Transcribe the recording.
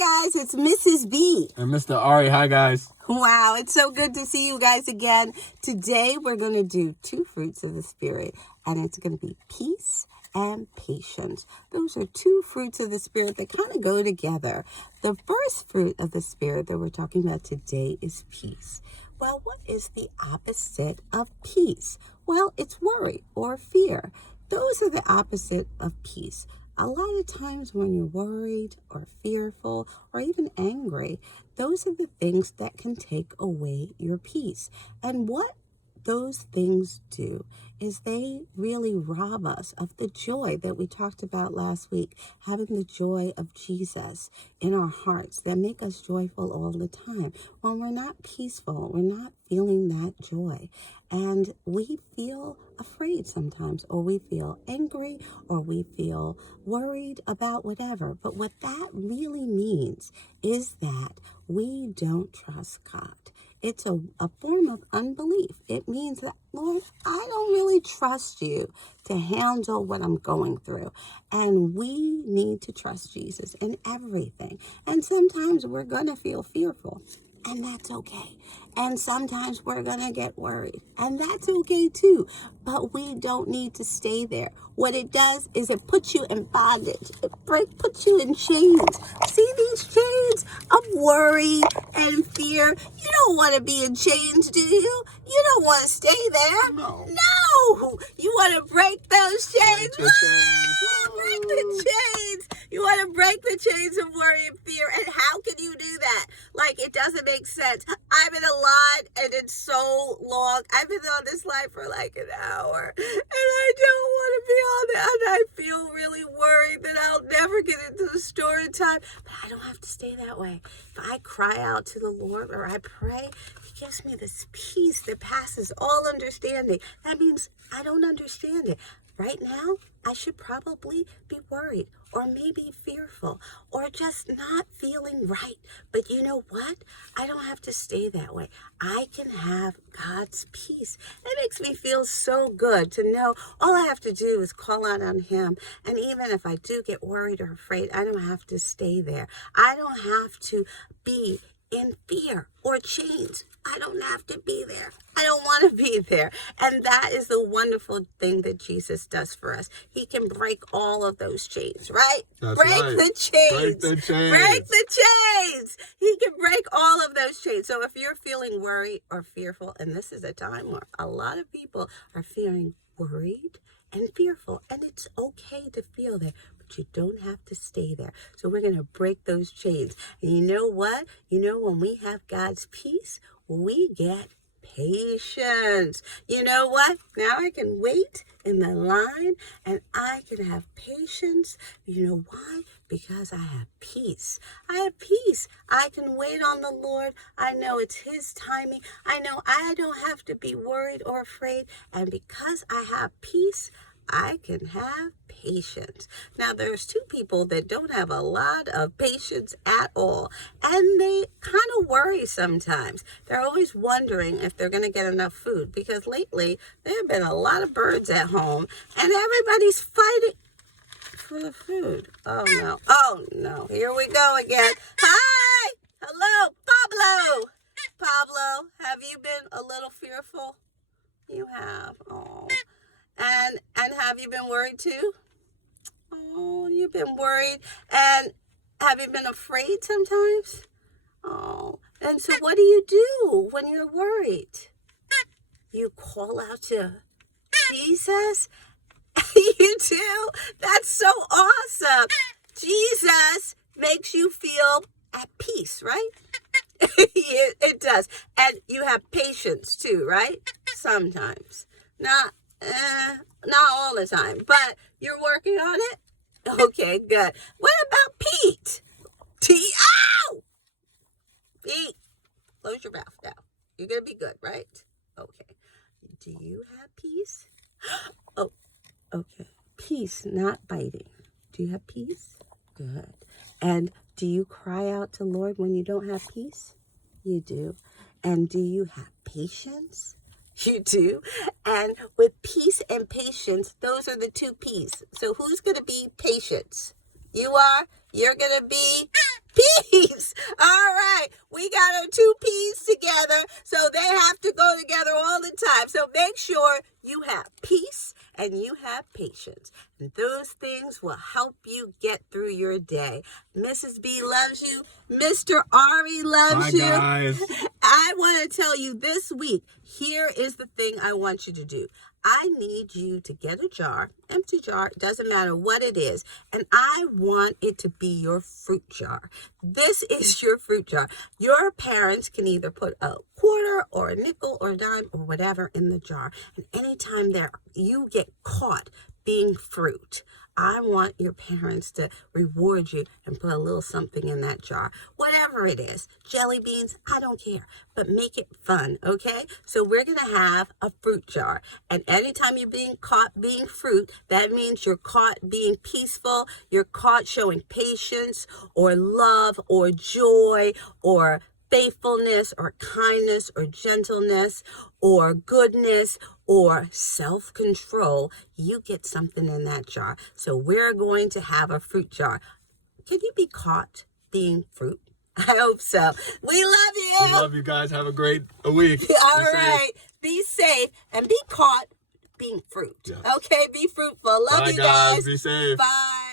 guys, it's Mrs. B. And Mr. Ari. Hi, guys. Wow, it's so good to see you guys again. Today, we're going to do 2 fruits of the Spirit, and it's going to be peace and patience. Those are 2 fruits of the Spirit that kind of go together. The first fruit of the Spirit that we're talking about today is peace. Well, what is the opposite of peace? Well, it's worry or fear. Those are the opposite of peace. A lot of times when you're worried or fearful or even angry, those are the things that can take away your peace. And what those things do is they really rob us of the joy that we talked about last week, having the joy of Jesus in our hearts that make us joyful all the time. When we're not peaceful, we're not feeling that joy. And we feel afraid sometimes, or we feel angry, or we feel worried about whatever. But what that really means is that we don't trust God. It's a form of unbelief. It means that, Lord, I don't really trust you to handle what I'm going through. And we need to trust Jesus in everything. And sometimes we're going to feel fearful. And that's okay. And sometimes we're going to get worried. And that's okay too. But we don't need to stay there. What it does is it puts you in bondage. It puts you in chains. See these chains of worry and fear? You don't want to be in chains, do you? You don't want to stay there. No. You want to break those chains. Break the chains. Break the chains. You want to break the chains of worry and fear. And how can you do that? Like, it doesn't make sense. I've been alive and it's so long. I've been on this life for like an hour. And I don't want to be on it. And I feel really worried that I'll never get into the store in time. But I don't have to stay that way. If I cry out to the Lord or I pray, He gives me this peace that passes all understanding. That means I don't understand it. Right now, I should probably be worried or maybe fearful or just not feeling right. But you know what? I don't have to stay that way. I can have God's peace. It makes me feel so good to know all I have to do is call out on Him. And even if I do get worried or afraid, I don't have to stay there. I don't have to be in fear or chains. I don't have to be there. I don't want to be there. And that is the wonderful thing that Jesus does for us. He can break all of those chains, right? That's break right. the chains. Break the chains. Break the chains. He can break all of those chains. So if you're feeling worried or fearful, and this is a time where a lot of people are feeling worried and fearful, and it's okay to feel that. You don't have to stay there. So we're going to break those chains. And you know what? When we have God's peace, we get patience. You know what? Now I can wait in the line and I can have patience. You know why? Because I have peace. I have peace. I can wait on the Lord. I know it's His timing. I know I don't have to be worried or afraid. And because I have peace, I can have patience. Now, there's 2 people that don't have a lot of patience at all, and they kind of worry sometimes. They're always wondering if they're going to get enough food, because lately there have been a lot of birds at home, and everybody's fighting for the food. Oh no, here we go again. Hi! Hello, Pablo! Pablo, have you been a little fearful? You have. Oh. And have you been worried too? Oh, you've been worried. And have you been afraid sometimes? Oh, and so what do you do when you're worried? You call out to Jesus? You do? That's so awesome. Jesus makes you feel at peace, right? It does. And you have patience too, right? Sometimes. Not all the time, but you're working on it? Okay, good. What about Pete? Ow! Pete, close your mouth now. You're going to be good, right? Okay. Do you have peace? Oh, okay. Peace, not biting. Do you have peace? Good. And do you cry out to Lord when you don't have peace? You do. And do you have patience? You do. And with peace and patience, those are the 2 P's. So who's going to be patience? You are. You're going to be Peace. All right. We got our two P's together, so they have to go together all the time. So make sure you have peace and you have patience. And those things will help you get through your day. Mrs. B loves you. Mr. Ari loves Bye, you. guys. I want to tell you this week, here is the thing I want you to do. I need you to get a jar, empty jar, doesn't matter what it is, and I want it to be your fruit jar. This is your fruit jar. Your parents can either put a quarter or a nickel or a dime or whatever in the jar, and anytime you get caught being fruit, I want your parents to reward you and put a little something in that jar. Whatever it is, jelly beans, I don't care, but make it fun, okay? So we're going to have a fruit jar. And anytime you're being caught being fruit, that means you're caught being peaceful, you're caught showing patience or love or joy or faithfulness or kindness or gentleness or goodness or self-control, you get something in that jar. So we're going to have a fruit jar. Can you be caught being fruit? I hope so. We love you. We love you guys. Have a great week. All right. Be safe and be caught being fruit. Yes. Okay, be fruitful. Love Bye, you guys. guys. Be safe. Bye.